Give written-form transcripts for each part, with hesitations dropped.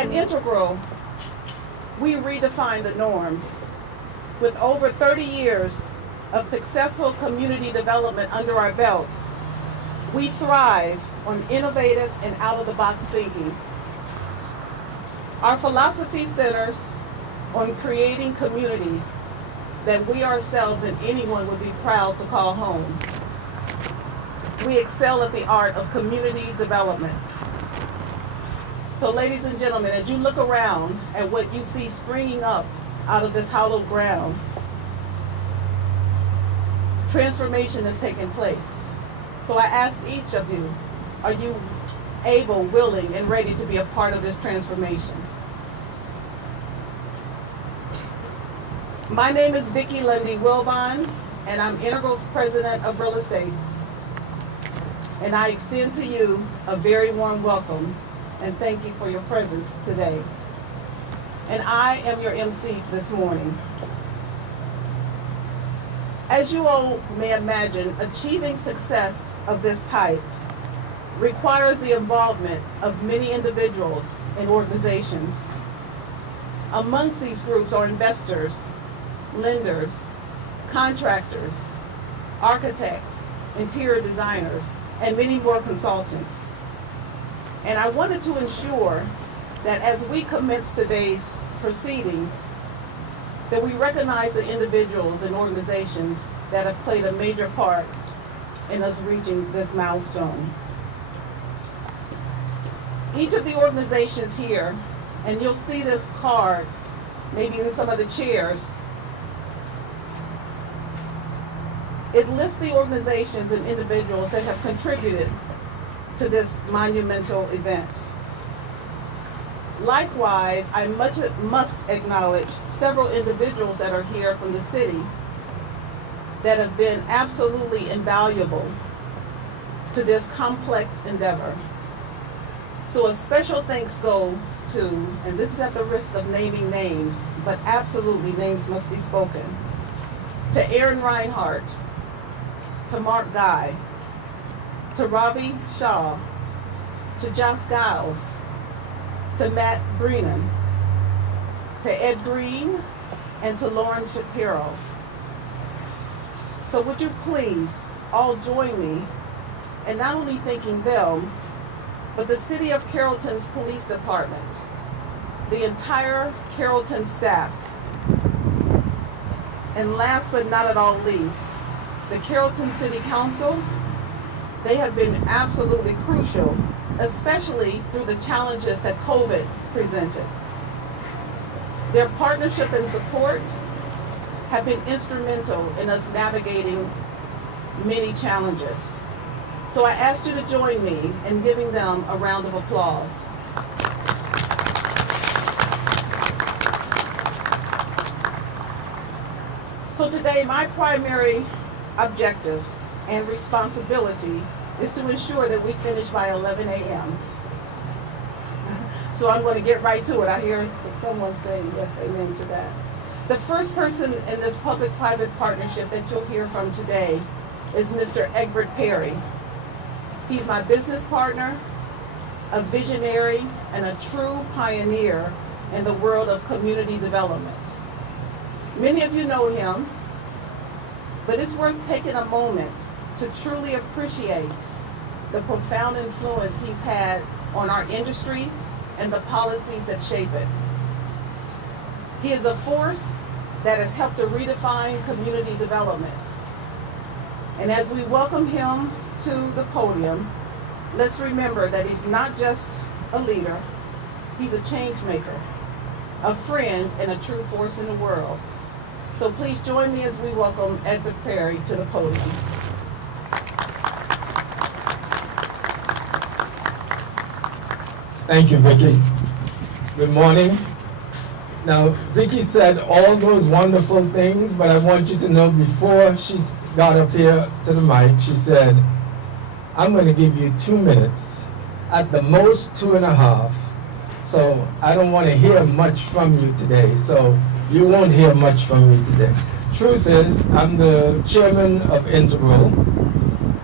At Integral, we redefine the norms. With over 30 years of successful community development under our belts, we thrive on innovative and out-of-the-box thinking. Our philosophy centers on creating communities that we ourselves and anyone would be proud to call home. We excel at the art of community development. So ladies and gentlemen, as you look around at what you see springing up out of this hallowed ground, transformation is taking place. So I ask each of you, are you able, willing, and ready to be a part of this transformation? My name is Vicki Lundy Wilbon, and I'm Integral's President of Real Estate. And I extend to you a very warm welcome and thank you for your presence today. And I am your MC this morning. As you all may imagine, achieving success of this type requires the involvement of many individuals and organizations. Amongst these groups are investors, lenders, contractors, architects, interior designers, and many more consultants. And I wanted to ensure that as we commence today's proceedings, that we recognize the individuals and organizations that have played a major part in us reaching this milestone. Each of the organizations here, and you'll see this card maybe in some of the chairs, it lists the organizations and individuals that have contributed to this monumental event. Likewise, I must acknowledge several individuals that are here from the city that have been absolutely invaluable to this complex endeavor. So a special thanks goes to, and this is at the risk of naming names, but absolutely names must be spoken, to Aaron Reinhardt, to Mark Guy, to Ravi Shaw, to Josh Giles, to Matt Brennan, to Ed Green, and to Lauren Shapiro. So would you please all join me in not only thanking them, but the City of Carrollton's Police Department, the entire Carrollton staff, and last but not at all least, the Carrollton City Council. They have been absolutely crucial, especially through the challenges that COVID presented. Their partnership and support have been instrumental in us navigating many challenges. So I asked you to join me in giving them a round of applause. So today, my primary objective and responsibility is to ensure that we finish by 11 a.m. So I'm going to get right to it. I hear someone saying yes, amen to that. The first person in this public-private partnership that you'll hear from today is Mr. Egbert Perry. He's my business partner, a visionary, and a true pioneer in the world of community development. Many of you know him, but it's worth taking a moment to truly appreciate the profound influence he's had on our industry and the policies that shape it. He is a force that has helped to redefine community development. And as we welcome him to the podium, let's remember that he's not just a leader, he's a change maker, a friend, and a true force in the world. So please join me as we welcome Egbert Perry to the podium. Thank you, Vicki. Good morning. Now, Vicki said all those wonderful things, but I want you to know before she got up here to the mic, she said, I'm going to give you 2 minutes, at the most 2.5. So I don't want to hear much from you today, so you won't hear much from me today. Truth is, I'm the chairman of Integral,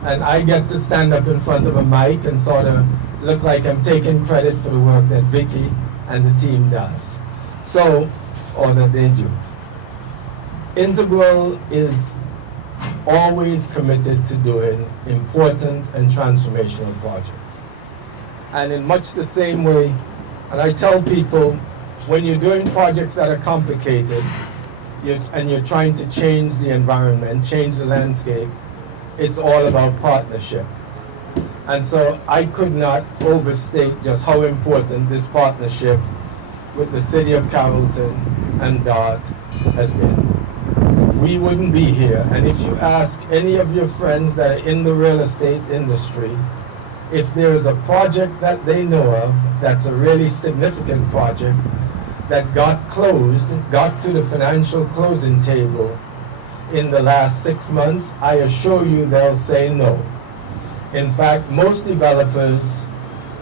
and I get to stand up in front of a mic and sort of look like I'm taking credit for the work that Vicki and the team does. So, or that they do. Integral is always committed to doing important and transformational projects. And in much the same way, and I tell people, when you're doing projects that are complicated, and you're trying to change the environment, change the landscape, it's all about partnership. And so I could not overstate just how important this partnership with the city of Carrollton and DART has been. We wouldn't be here. And if you ask any of your friends that are in the real estate industry, if there's a project that they know of that's a really significant project that got closed, got to the financial closing table in the last 6 months, I assure you they'll say no. In fact, most developers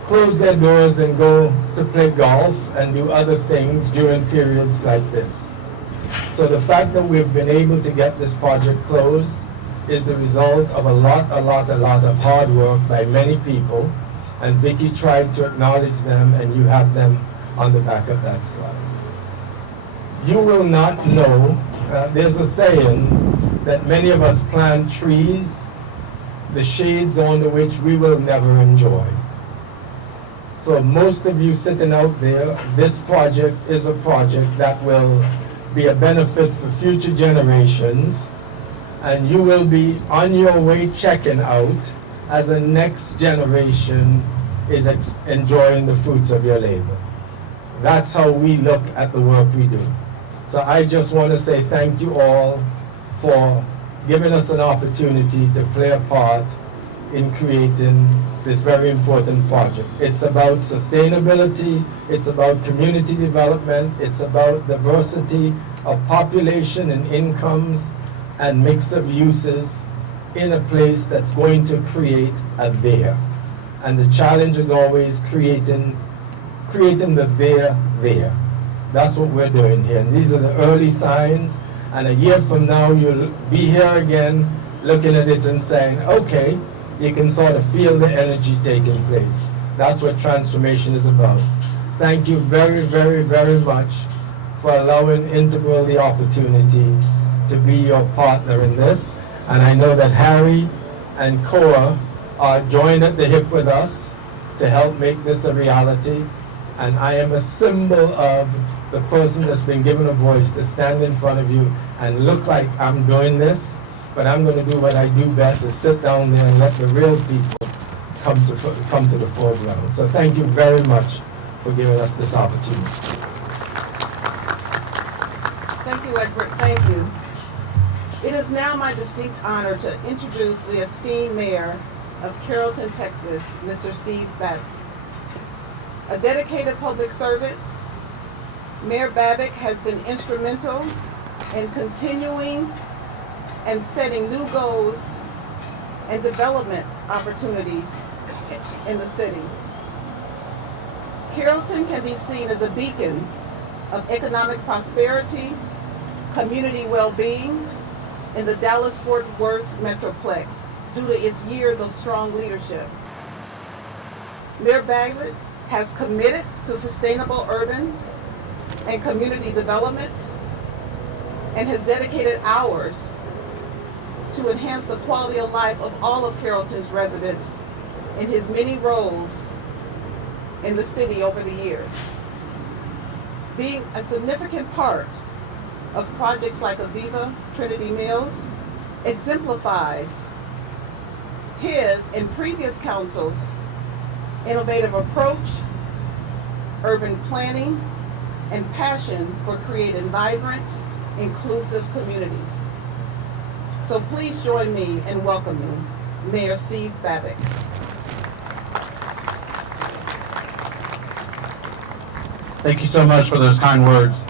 close their doors and go to play golf and do other things during periods like this. So the fact that we've been able to get this project closed is the result of a lot of hard work by many people, and Vicki tried to acknowledge them, and you have them on the back of that slide. You will not know, there's a saying that many of us plant trees, the shades under which we will never enjoy. For most of you sitting out there, this project is a project that will be a benefit for future generations, and you will be on your way checking out as the next generation is enjoying the fruits of your labor. That's how we look at the work we do. So I just want to say thank you all for giving us an opportunity to play a part in creating this very important project. It's about sustainability, it's about community development, it's about diversity of population and incomes and mix of uses in a place that's going to create a there. And the challenge is always creating the there. That's what we're doing here. And these are the early signs. And a year from now, you'll be here again looking at it and saying, okay, you can sort of feel the energy taking place. That's what transformation is about. Thank you very, very, very much for allowing Integral the opportunity to be your partner in this. And I know that Harry and Koa are joined at the hip with us to help make this a reality. And I am a symbol of the person that's been given a voice to stand in front of you and look like I'm doing this, but I'm going to do what I do best, is sit down there and let the real people come to the foreground. So thank you very much for giving us this opportunity. Thank you, Edward. Thank you. It is now my distinct honor to introduce the esteemed mayor of Carrollton, Texas, Mr. Steve Babbitt. A dedicated public servant, Mayor Babbitt has been instrumental in continuing and setting new goals and development opportunities in the city. Carrollton can be seen as a beacon of economic prosperity, community well-being in the Dallas-Fort Worth Metroplex due to its years of strong leadership. Mayor Babbitt has committed to sustainable urban and community development and has dedicated hours to enhance the quality of life of all of Carrollton's residents in his many roles in the city over the years. Being a significant part of projects like EVIVA Trinity Mills exemplifies his and previous councils' innovative approach, urban planning, and passion for creating vibrant, inclusive communities. So please join me in welcoming Mayor Steve Babbitt. Thank you so much for those kind words.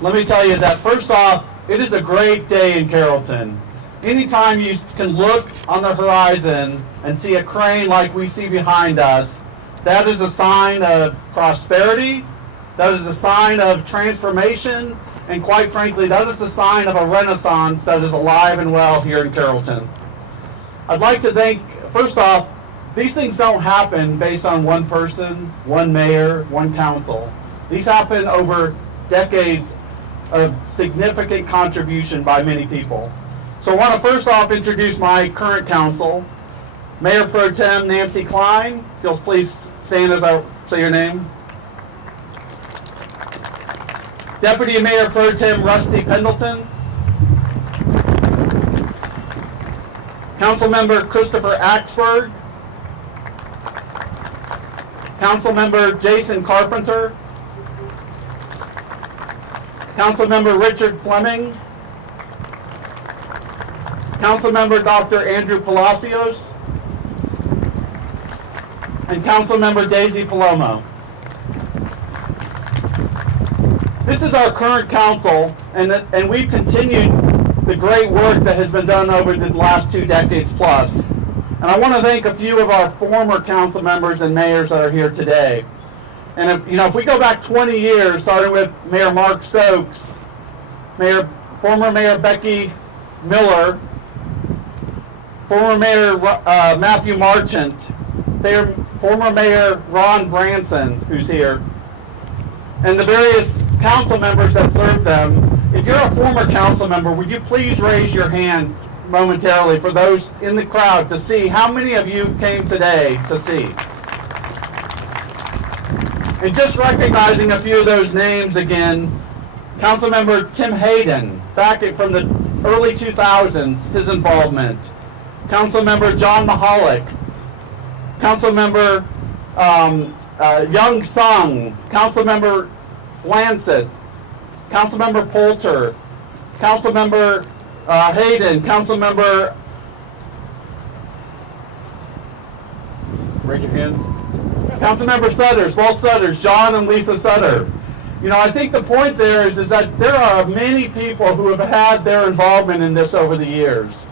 Let me tell you that first off, it is a great day in Carrollton. Anytime you can look on the horizon and see a crane like we see behind us, that is a sign of prosperity, that is a sign of transformation, and quite frankly, that is a sign of a renaissance that is alive and well here in Carrollton. I'd like to thank, first off, these things don't happen based on one person, one mayor, one council. These happen over decades of significant contribution by many people. So I want to first off introduce my current council, Mayor Pro Tem Nancy Klein. If you'll please stand as I say your name. Deputy Mayor Pro Tem Rusty Pendleton. Councilmember Christopher Axberg. Councilmember Jason Carpenter. Councilmember Richard Fleming. Councilmember Dr. Andrew Palacios. And Councilmember Daisy Palomo. This is our current council, and we've continued the great work that has been done over the last 2 decades plus. And I want to thank a few of our former council members and mayors that are here today. And if we go back 20 years, starting with Mayor Mark Stokes, former Mayor Becky Miller, former Mayor Matthew Marchant, former Mayor Ron Branson, who's here, and the various council members that served them. If you're a former council member, would you please raise your hand momentarily for those in the crowd to see how many of you came today to see? And just recognizing a few of those names again, Councilmember Tim Hayden, back from the early 2000s, his involvement. Councilmember John Mahalik, Councilmember Young Sung, Councilmember Lancet, Councilmember Poulter, Councilmember Hayden, Councilmember, raise your hands, Councilmember Sutters, both Sutters, John and Lisa Sutter. I think the point there is that there are many people who have had their involvement in this over the years.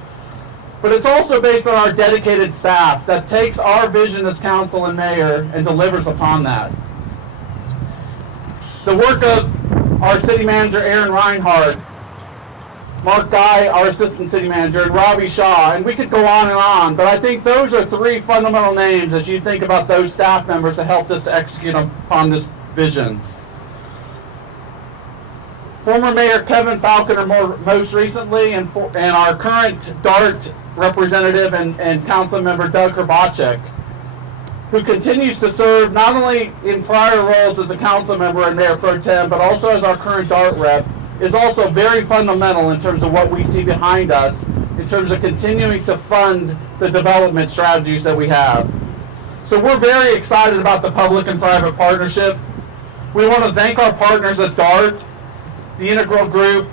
But it's also based on our dedicated staff that takes our vision as council and mayor and delivers upon that. The work of our city manager, Aaron Reinhardt, Mark Guy, our assistant city manager, and Robbie Shaw, and we could go on, but I think those are 3 fundamental names as you think about those staff members that helped us to execute upon this vision. Former Mayor Kevin Falconer most recently, and our current DART representative and council member Doug Herbacek, who continues to serve not only in prior roles as a council member and mayor pro tem, but also as our current DART rep, is also very fundamental in terms of what we see behind us, in terms of continuing to fund the development strategies that we have. So we're very excited about the public and private partnership. We want to thank our partners at DART, the Integral Group,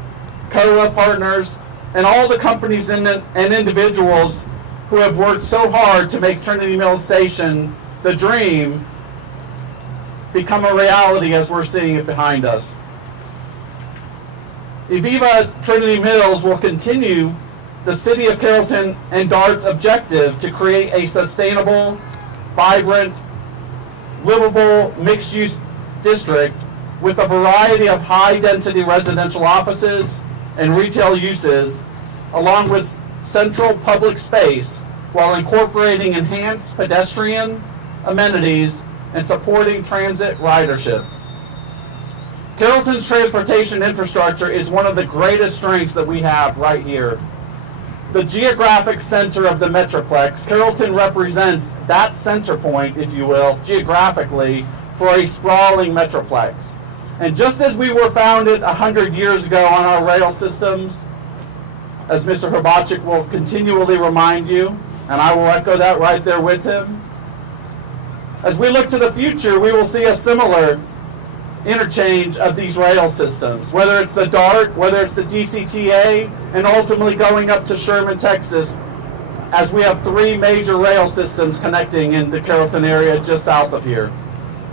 COA partners, and all the companies and individuals who have worked so hard to make Trinity Mills Station, the dream, become a reality as we're seeing it behind us. EVIVA Trinity Mills will continue the City of Carrollton and DART's objective to create a sustainable, vibrant, livable, mixed-use district with a variety of high-density residential offices and retail uses, along with central public space, while incorporating enhanced pedestrian amenities and supporting transit ridership. Carrollton's transportation infrastructure is one of the greatest strengths that we have right here. The geographic center of the Metroplex, Carrollton represents that center point, if you will, geographically, for a sprawling Metroplex. And just as we were founded 100 years ago on our rail systems, as Mr. Herbacek will continually remind you, and I will echo that right there with him, as we look to the future, we will see a similar interchange of these rail systems, whether it's the DART, whether it's the DCTA, and ultimately going up to Sherman, Texas, as we have 3 major rail systems connecting in the Carrollton area just south of here.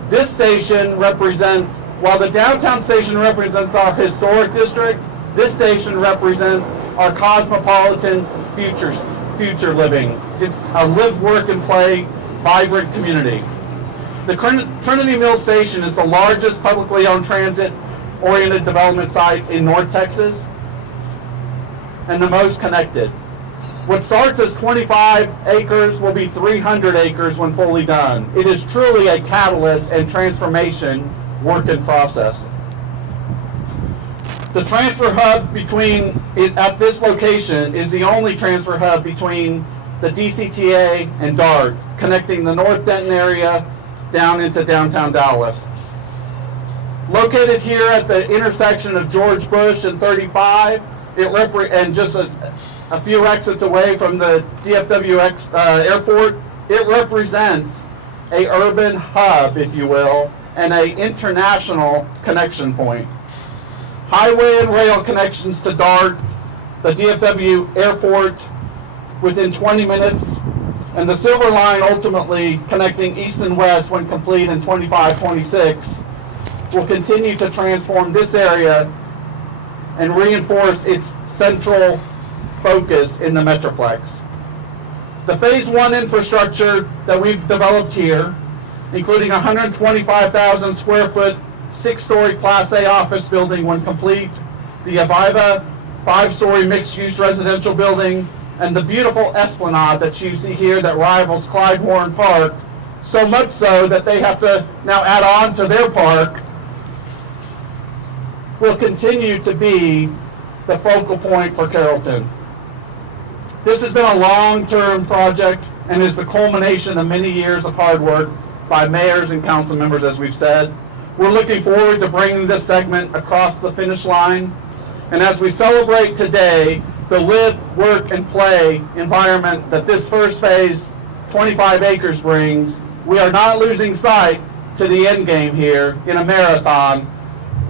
This station represents, while the downtown station represents our historic district, this station represents our cosmopolitan future living. It's a live, work, and play vibrant community. The Trinity Mills Station is the largest publicly owned transit-oriented development site in North Texas and the most connected. What starts as 25 acres will be 300 acres when fully done. It is truly a catalyst and transformation work in process. The transfer hub at this location is the only transfer hub between the DCTA and DART, connecting the North Denton area down into downtown Dallas. Located here at the intersection of George Bush and 35, and just a few exits away from the DFW airport, it represents a urban hub, if you will, and a international connection point. Highway and rail connections to DART, the DFW airport within 20 minutes, and the Silver Line ultimately connecting east and west when complete in 25-26 will continue to transform this area and reinforce its central focus in the Metroplex. The Phase 1 infrastructure that we've developed here, including 125,000 square foot, 6-story Class A office building when complete, the EVIVA 5-story mixed-use residential building, and the beautiful esplanade that you see here that rivals Clyde Warren Park, so much so that they have to now add on to their park, will continue to be the focal point for Carrollton. This has been a long-term project and is the culmination of many years of hard work by mayors and council members, as we've said. We're looking forward to bringing this segment across the finish line. And as we celebrate today the live, work, and play environment that this first phase, 25 acres, brings, we are not losing sight to the end game here in a marathon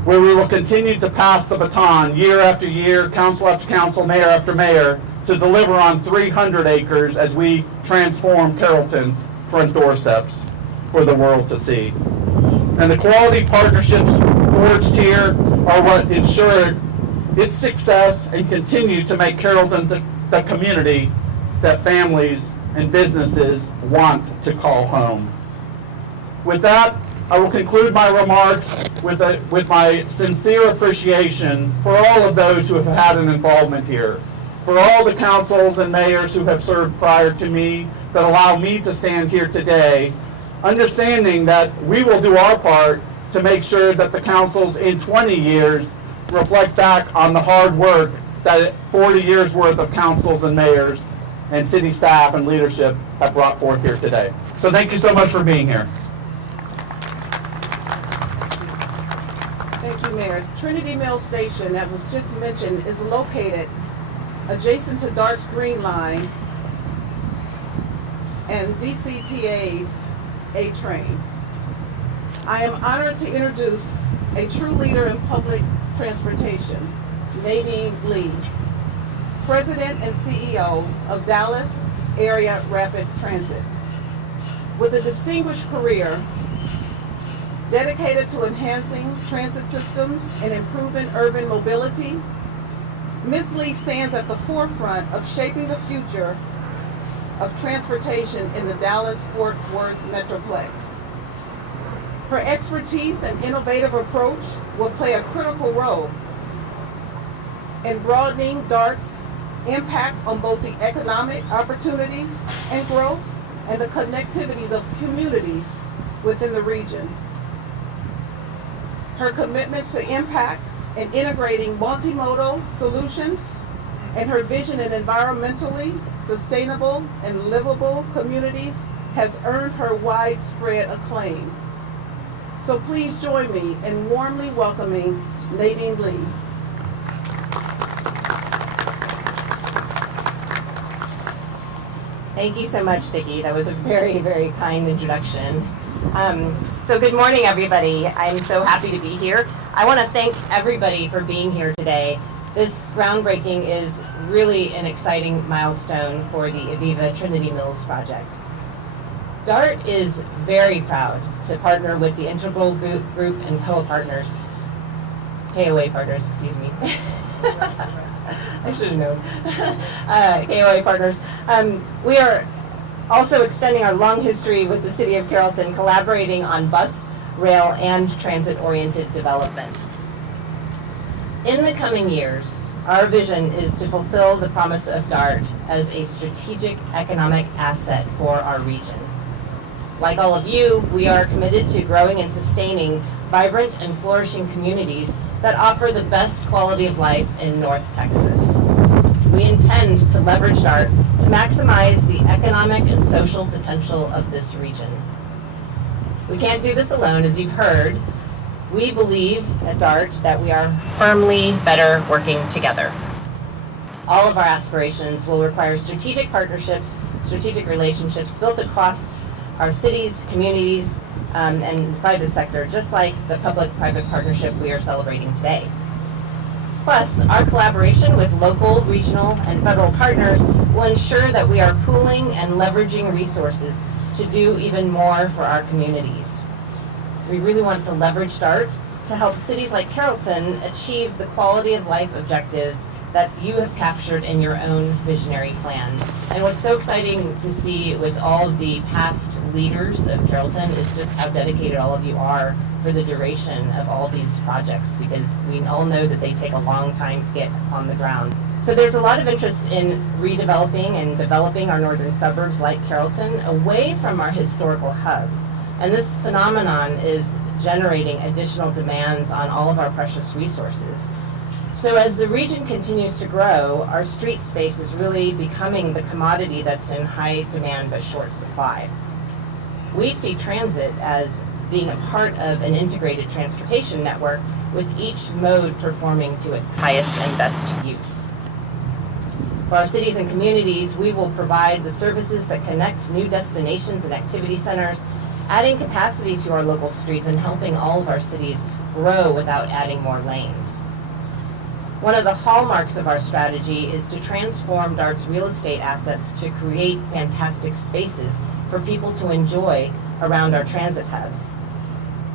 where we will continue to pass the baton year after year, council after council, mayor after mayor, to deliver on 300 acres as we transform Carrollton's front doorsteps for the world to see. And the quality partnerships forged here are what ensure its success and continue to make Carrollton the community that families and businesses want to call home. With that, I will conclude my remarks with my sincere appreciation for all of those who have had an involvement here, for all the councils and mayors who have served prior to me that allow me to stand here today, understanding that we will do our part to make sure that the councils in 20 years reflect back on the hard work that 40 years worth of councils and mayors and city staff and leadership have brought forth here today. So thank you so much for being here. Thank you, Mayor. Trinity Mills Station that was just mentioned is located adjacent to DART's Green Line and DCTA's A train. I am honored to introduce a true leader in public transportation, Nadine Lee, President and CEO of Dallas Area Rapid Transit. With a distinguished career dedicated to enhancing transit systems and improving urban mobility, Ms. Lee stands at the forefront of shaping the future of transportation in the Dallas-Fort Worth Metroplex. Her expertise and innovative approach will play a critical role in broadening DART's impact on both the economic opportunities and growth and the connectivities of communities within the region. Her commitment to impact and integrating multimodal solutions and her vision in environmentally sustainable and livable communities has earned her widespread acclaim. So please join me in warmly welcoming Nadine Lee. Thank you so much, Vicki. That was a very, very kind introduction. So good morning, everybody. I'm so happy to be here. I want to thank everybody for being here today. This groundbreaking is really an exciting milestone for the EVIVA Trinity Mills project. DART is very proud to partner with the Integral Group and KOA partners, excuse me. I should have known. KOA partners. We are also extending our long history with the City of Carrollton, collaborating on bus, rail, and transit-oriented development. In the coming years, our vision is to fulfill the promise of DART as a strategic economic asset for our region. Like all of you, we are committed to growing and sustaining vibrant and flourishing communities that offer the best quality of life in North Texas. We intend to leverage DART to maximize the economic and social potential of this region. We can't do this alone, as you've heard. We believe at DART that we are firmly better working together. All of our aspirations will require strategic partnerships, strategic relationships built across our cities, communities, and the private sector, just like the public-private partnership we are celebrating today. Plus, our collaboration with local, regional, and federal partners will ensure that we are pooling and leveraging resources to do even more for our communities. We really want to leverage DART to help cities like Carrollton achieve the quality of life objectives that you have captured in your own visionary plans. And what's so exciting to see with all of the past leaders of Carrollton is just how dedicated all of you are for the duration of all these projects, because we all know that they take a long time to get on the ground. So there's a lot of interest in redeveloping and developing our northern suburbs like Carrollton away from our historical hubs. And this phenomenon is generating additional demands on all of our precious resources. So as the region continues to grow, our street space is really becoming the commodity that's in high demand but short supply. We see transit as being a part of an integrated transportation network, with each mode performing to its highest and best use. For our cities and communities, we will provide the services that connect new destinations and activity centers, adding capacity to our local streets and helping all of our cities grow without adding more lanes. One of the hallmarks of our strategy is to transform DART's real estate assets to create fantastic spaces for people to enjoy around our transit hubs.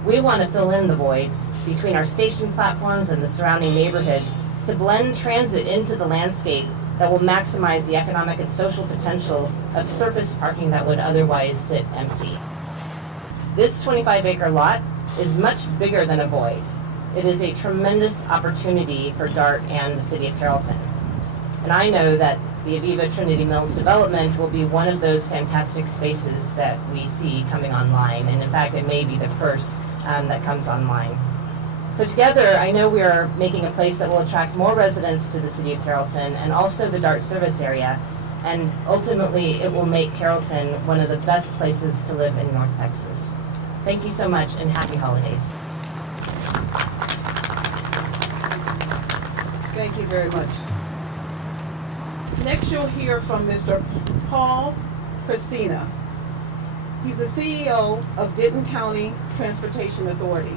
We want to fill in the voids between our station platforms and the surrounding neighborhoods to blend transit into the landscape that will maximize the economic and social potential of surface parking that would otherwise sit empty. This 25-acre lot is much bigger than a void. It is a tremendous opportunity for DART and the City of Carrollton. And I know that the EVIVA Trinity Mills development will be one of those fantastic spaces that we see coming online. And in fact, it may be the first that comes online. So together, I know we are making a place that will attract more residents to the City of Carrollton and also the DART service area. And ultimately, it will make Carrollton one of the best places to live in North Texas. Thank you so much, and happy holidays. Thank you very much. Next, you'll hear from Mr. Paul Christina. He's the CEO of Denton County Transportation Authority.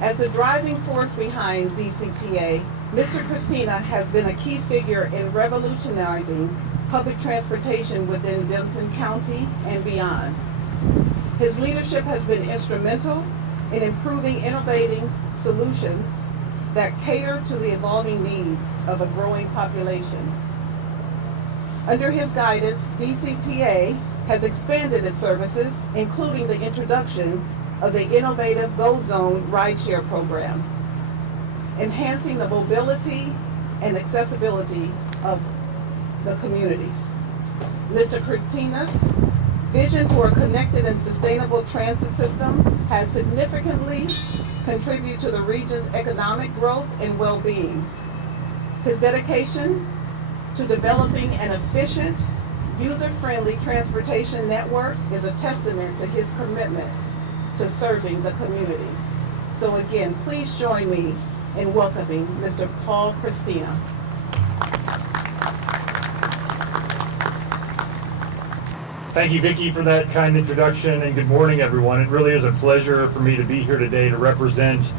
As the driving force behind DCTA, Mr. Christina has been a key figure in revolutionizing public transportation within Denton County and beyond. His leadership has been instrumental in improving innovating solutions that cater to the evolving needs of a growing population. Under his guidance, DCTA has expanded its services, including the introduction of the innovative Go Zone rideshare program, enhancing the mobility and accessibility of the communities. Mr. Christina's vision for a connected and sustainable transit system has significantly contributed to the region's economic growth and well-being. His dedication to developing an efficient, user-friendly transportation network is a testament to his commitment to serving the community. So again, please join me in welcoming Mr. Paul Christina. Thank you, Vicki, for that kind introduction, and good morning, everyone. It really is a pleasure for me to be here today to represent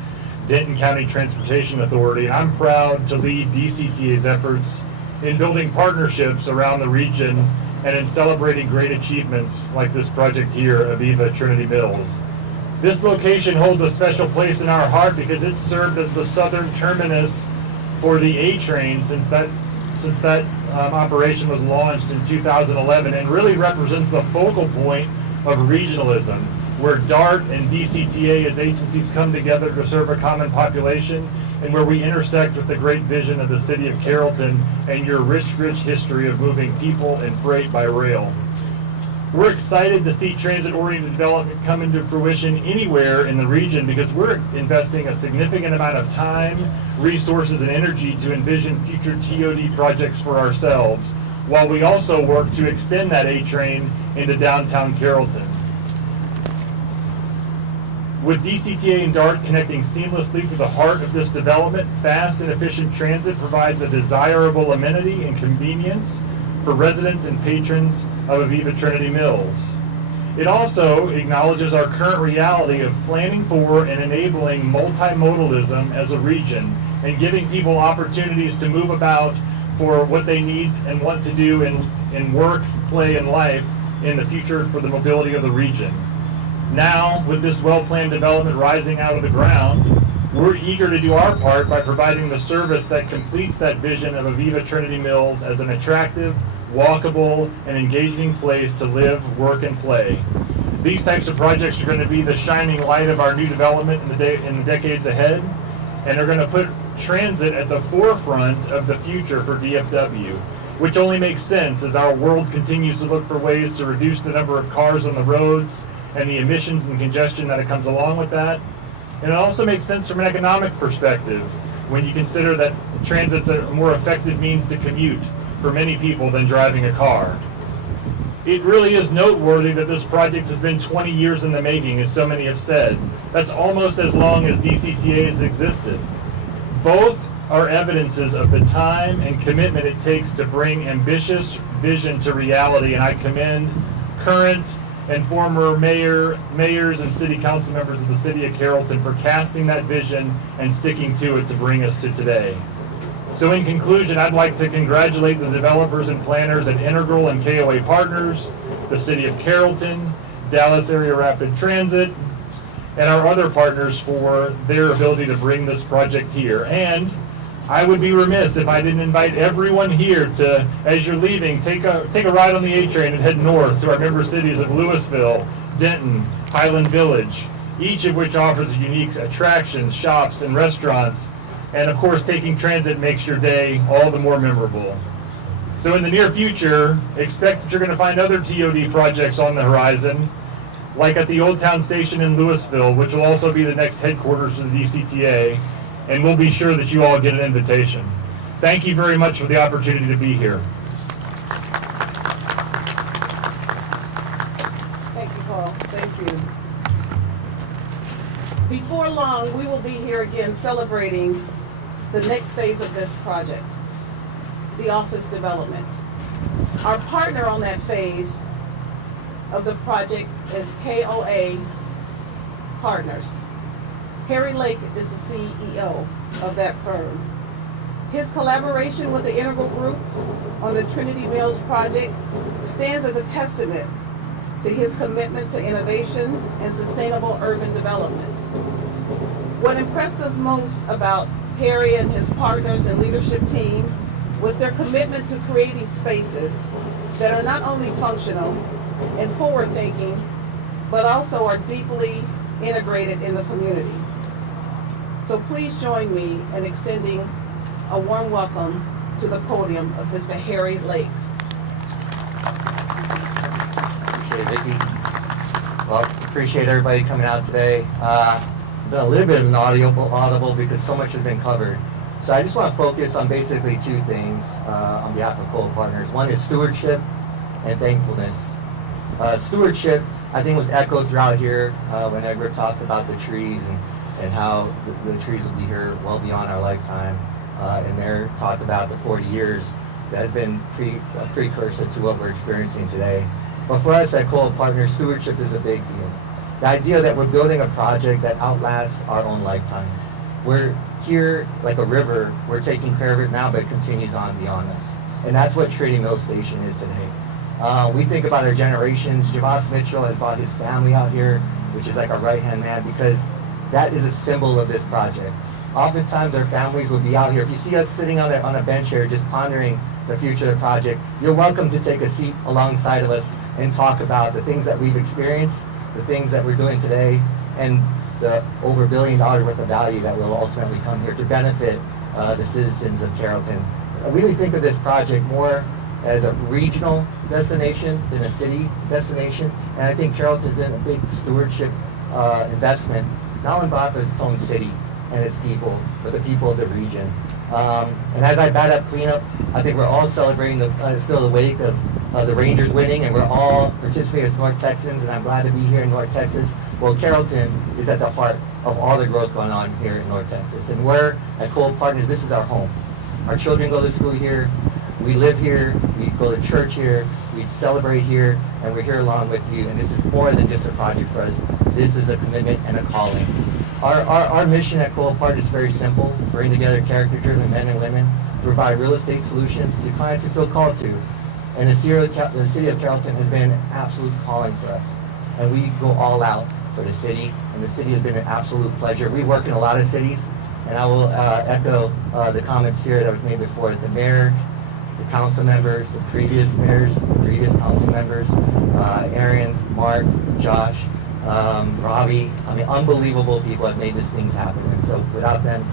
Denton County Transportation Authority, and I'm proud to lead DCTA's efforts in building partnerships around the region and in celebrating great achievements like this project here, EVIVA Trinity Mills. This location holds a special place in our heart because it served as the southern terminus for the A train since that operation was launched in 2011, and really represents the focal point of regionalism, where DART and DCTA as agencies come together to serve a common population, and where we intersect with the great vision of the City of Carrollton and your rich history of moving people and freight by rail. We're excited to see transit-oriented development come into fruition anywhere in the region because we're investing a significant amount of time, resources, and energy to envision future TOD projects for ourselves, while we also work to extend that A-train into downtown Carrollton. With DCTA and DART connecting seamlessly through the heart of this development, fast and efficient transit provides a desirable amenity and convenience for residents and patrons of EVIVA Trinity Mills. It also acknowledges our current reality of planning for and enabling multimodalism as a region and giving people opportunities to move about for what they need and want to do in work, play, and life in the future for the mobility of the region. Now, with this well-planned development rising out of the ground, we're eager to do our part by providing the service that completes that vision of EVIVA Trinity Mills as an attractive, walkable, and engaging place to live, work, and play. These types of projects are going to be the shining light of our new development in the decades ahead, and are going to put transit at the forefront of the future for DFW, which only makes sense as our world continues to look for ways to reduce the number of cars on the roads and the emissions and congestion that comes along with that. And it also makes sense from an economic perspective when you consider that transit's a more effective means to commute for many people than driving a car. It really is noteworthy that this project has been 20 years in the making, as so many have said. That's almost as long as DCTA has existed. Both are evidences of the time and commitment it takes to bring ambitious vision to reality, and I commend current and former mayors and city council members of the city of Carrollton for casting that vision and sticking to it to bring us to today. So in conclusion, I'd like to congratulate the developers and planners at Integral and KOA Partners, the city of Carrollton, Dallas Area Rapid Transit, and our other partners for their ability to bring this project here. And I would be remiss if I didn't invite everyone here to, as you're leaving, take a ride on the A train and head north to our member cities of Louisville, Denton, Highland Village, each of which offers unique attractions, shops, and restaurants. And of course, taking transit makes your day all the more memorable. So in the near future, expect that you're going to find other TOD projects on the horizon, like at the Old Town Station in Louisville, which will also be the next headquarters for the DCTA. And we'll be sure that you all get an invitation. Thank you very much for the opportunity to be here. Thank you, Paul. Thank you. Before long, we will be here again celebrating the next phase of this project, the office development. Our partner on that phase of the project is KOA Partners. Harry Lake is the CEO of that firm. His collaboration with the Integral Group on the Trinity Mills project stands as a testament to his commitment to innovation and sustainable urban development. What impressed us most about Harry and his partners and leadership team was their commitment to creating spaces that are not only functional and forward-thinking, but also are deeply integrated in the community. So please join me in extending a warm welcome to the podium of Mr. Harry Lake. Appreciate it, Vicki. Well, appreciate everybody coming out today. Been a little bit of an audible because so much has been covered. So I just want to focus on basically two things on behalf of KOA Partners. One is stewardship and thankfulness. Stewardship, I think, was echoed throughout here when Edward talked about the trees and how the trees will be here well beyond our lifetime. And there talked about the 40 years that has been a precursor to what we're experiencing today. But for us at KOA Partners, stewardship is a big deal. The idea that we're building a project that outlasts our own lifetime. We're here like a river, we're taking care of it now, but it continues on beyond us. And that's what Trinity Mills Station is today. We think about our generations. Javas Mitchell has brought his family out here, which is like a right-hand man, because that is a symbol of this project. Oftentimes our families will be out here. If you see us sitting on a bench here just pondering the future of the project, you're welcome to take a seat alongside of us and talk about the things that we've experienced, the things that we're doing today, and the over $1 billion worth of value that will ultimately come here to benefit the citizens of Carrollton. I really think of this project more as a regional destination than a city destination. And I think Carrollton's in a big stewardship investment, not only by its own city and its people, but the people of the region. And as I bat up cleanup, I think we're all celebrating still the wake of the Rangers winning, and we're all participating as North Texans, and I'm glad to be here in North Texas. Well, Carrollton is at the heart of all the growth going on here in North Texas. And we're at Cole Partners, this is our home. Our children go to school here, we live here, we go to church here, we celebrate here, and we're here along with you. And this is more than just a project for us. This is a commitment and a calling. Our mission at Cole Partners is very simple: bring together character-driven men and women to provide real estate solutions to clients who feel called to. And the city of Carrollton has been an absolute calling for us. And we go all out for the city, and the city has been an absolute pleasure. We work in a lot of cities, and I will echo the comments here that was made before. The mayor, the council members, the previous mayors, the previous council members, Aaron, Mark, Josh, Ravi, I mean, unbelievable people have made these things happen. And so without them,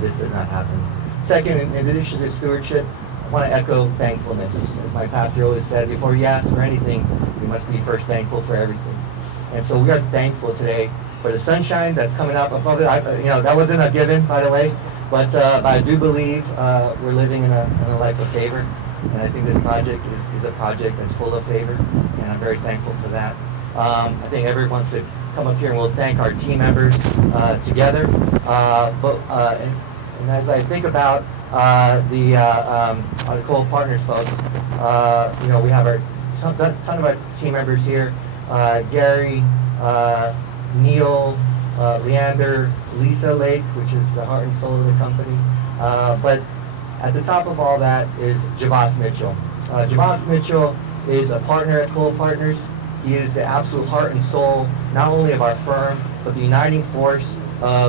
this does not happen. Second, in addition to stewardship, I want to echo thankfulness. As my pastor always said, before you ask for anything, you must be first thankful for everything. And so we are thankful today for the sunshine that's coming up above it. That wasn't a given, by the way, but I do believe we're living in a life of favor. And I think this project is a project that's full of favor, and I'm very thankful for that. I think everyone wants to come up here, and we'll thank our team members together. And as I think about the Cole Partners folks, we have a ton of our team members here: Gary, Neil, Leander, Lisa Lake, which is the heart and soul of the company. But at the top of all that is Javas Mitchell. Javas Mitchell is a partner at Cole Partners. He is the absolute heart and soul, not only of our firm, but the uniting force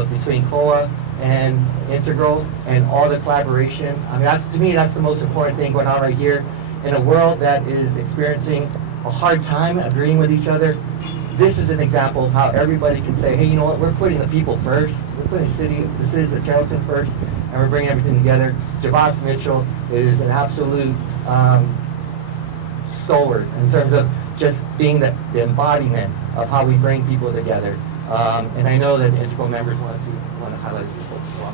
between COA and Integral and all the collaboration. I mean, to me, that's the most important thing going on right here. In a world that is experiencing a hard time agreeing with each other, this is an example of how everybody can say, hey, you know what, we're putting the people first. We're putting the city of Carrollton first, and we're bringing everything together. Javas Mitchell is an absolute stalwart in terms of just being the embodiment of how we bring people together. And I know that the Integral members want to highlight these folks as well.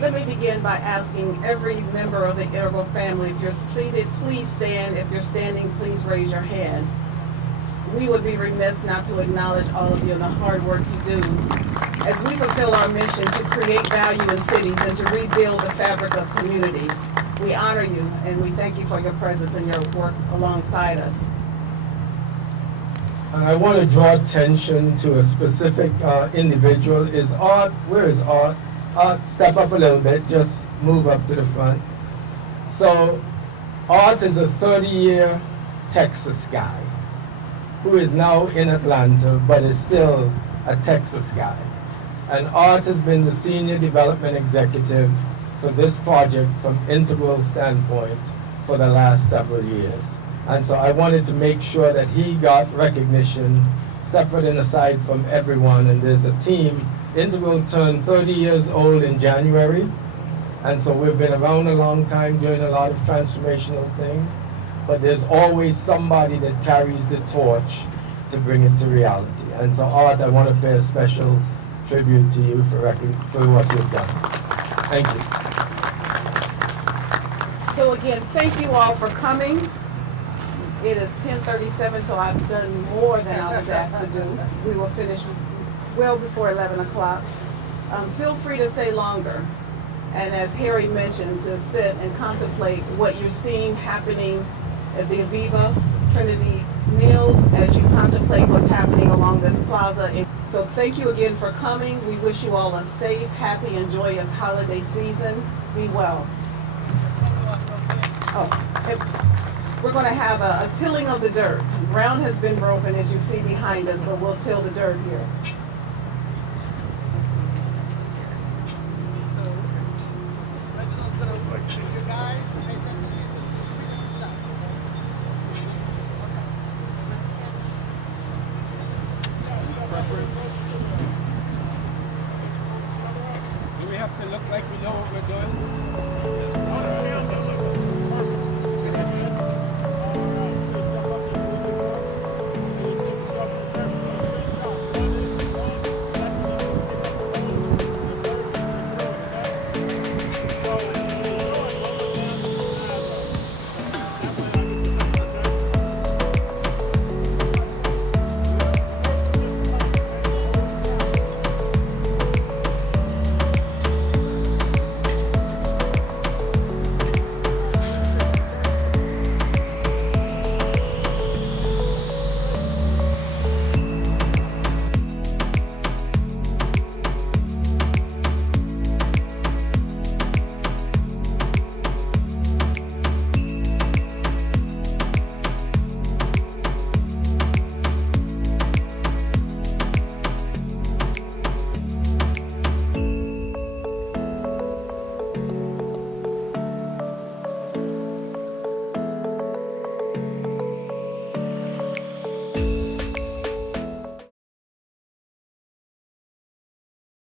Let me begin by asking every member of the Integral family, if you're seated, please stand. If you're standing, please raise your hand. We would be remiss not to acknowledge all of you and the hard work you do as we fulfill our mission to create value in cities and to rebuild the fabric of communities. We honor you and we thank you for your presence and your work alongside us. And I want to draw attention to a specific individual. Is Art? Where is Art? Art, step up a little bit, just move up to the front. So, Art is a 30-year Texas guy who is now in Atlanta, but is still a Texas guy. And Art has been the senior development executive for this project from Integral standpoint for the last several years. And so I wanted to make sure that he got recognition separate and aside from everyone. And there's a team. Integral turned 30 years old in January. And so we've been around a long time doing a lot of transformational things. But there's always somebody that carries the torch to bring it to reality. And so Art, I want to pay a special tribute to you for what you've done. Thank you. So again, thank you all for coming. It is 10:37, so I've done more than I was asked to do. We will finish well before 11 o'clock. Feel free to stay longer. And as Harry mentioned, to sit and contemplate what you're seeing happening at the EVIVA Trinity Mills as you contemplate what's happening along this plaza. So thank you again for coming. We wish you all a safe, happy, and joyous holiday season. Be well. We're going to have a tilling of the dirt. Ground has been broken, as you see behind us, but we'll till the dirt here. Do we have to look like we know what we're doing?